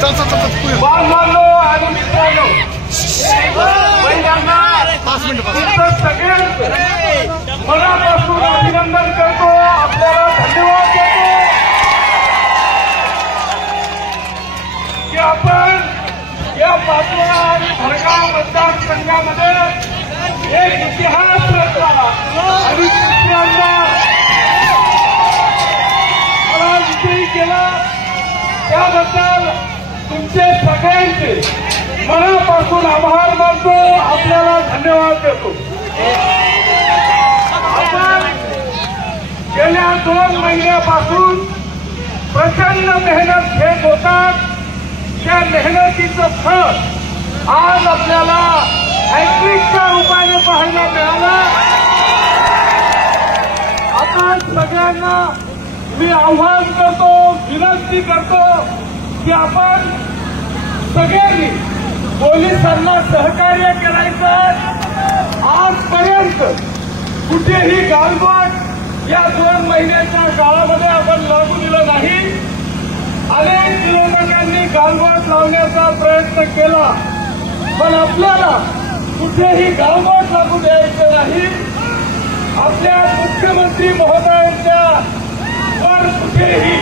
बांधवांनो आणि मित्रांनो, पहिल्यांदा तुमचं सगळ्यांचं मनापासून अभिनंदन करतो, आपल्याला धन्यवाद देतो की आपण या पाचोरा आणि भडगाव मतदारसंघामध्ये एक इतिहास रचला आणि दुसऱ्यांदा मला विजयी केला. त्याबद्दल तुमचे सगळ्यांचे मनापासून आभार मानतो, आपल्याला धन्यवाद देतो. आपण गेल्या 2 महिन्यापासून प्रचंड मेहनत घेत होतात. त्या मेहनतीचं फळ आज आपल्याला हॅट्रिकच्या रूपाने पाहायला मिळालं. आपण सगळ्यांना मी आव्हान करतो, विनंती करतो की आपण सगळ्यांनी पोलिसांना सहकार्य करायचं. आजपर्यंत कुठेही गालबोट या 2 महिन्याच्या काळामध्ये आपण लागू दिलं नाही. अनेक विरोधकांनी गालबोट लावण्याचा प्रयत्न केला, पण आपल्याला कुठेही गालबोट लागू द्यायचं नाही. आपल्या मुख्यमंत्री महोदयांच्या वर कुठेही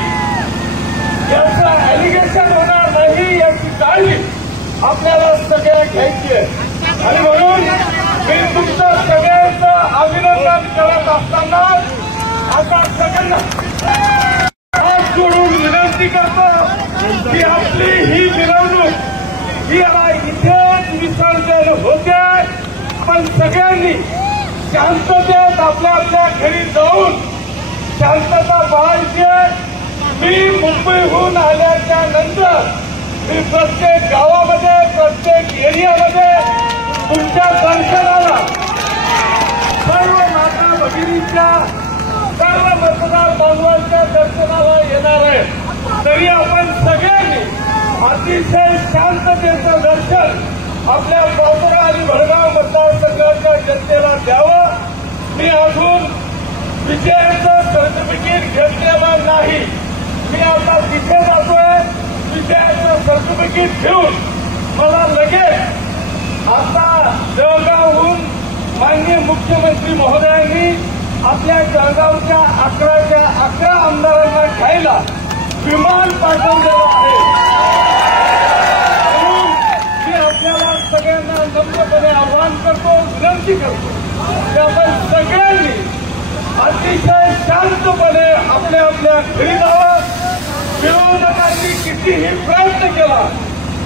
याचं ऍलिगेशन होणार नाही याची काळजी आपल्याला सगळ्या घ्यायची आहे. आणि म्हणून मी तुमचं सगळ्यांचं अभिनंदन करत असताना आता सगळ्यांना हात जोडून विनंती करतो की आपली ही मिरवणूक ही इथेच विसर्जन होते. पण सगळ्यांनी शांततेत आपल्या आपल्या घरी जाऊन शांतता पाळायची. मी मुंबईहून आल्याच्या नंतर मी प्रत्येक गावामध्ये प्रत्येक एरियामध्ये तुमच्या दर्शनाला सर्व माता भगिनींच्या सर्व मतदार बांधवांच्या दर्शनाला येणार आहे. तरी आपण सगळ्यांनी अतिशय शांततेचं दर्शन आपल्या पाचोरा आणि भडगाव मतदारसंघाच्या जनतेला द्यावं. मी अजून विजयाचं सर्टिफिकेट घेतलेलं नाही. मी आता तिथे जातोय विजयाचं सर्टिफिकेट घेऊन. मला लगेच आता जळगावहून माननीय मुख्यमंत्री महोदयांनी आपल्या जळगावच्या 11 आमदारांना घ्यायला विमान पाठवलेलं आहे. म्हणून मी आपल्याला सगळ्यांना नम्रपणे आवाहन करतो, विनंती करतो की आपण सगळ्यांनी अतिशय शांतपणे आपल्या आपल्या घरी जावं. विरोधकांनी कितीही प्रयत्न केला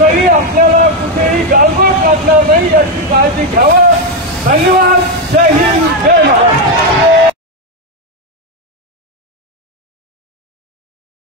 तरी आपल्याला कुठेही गालबोट लागणार नाही याची काळजी घ्यावं. धन्यवाद.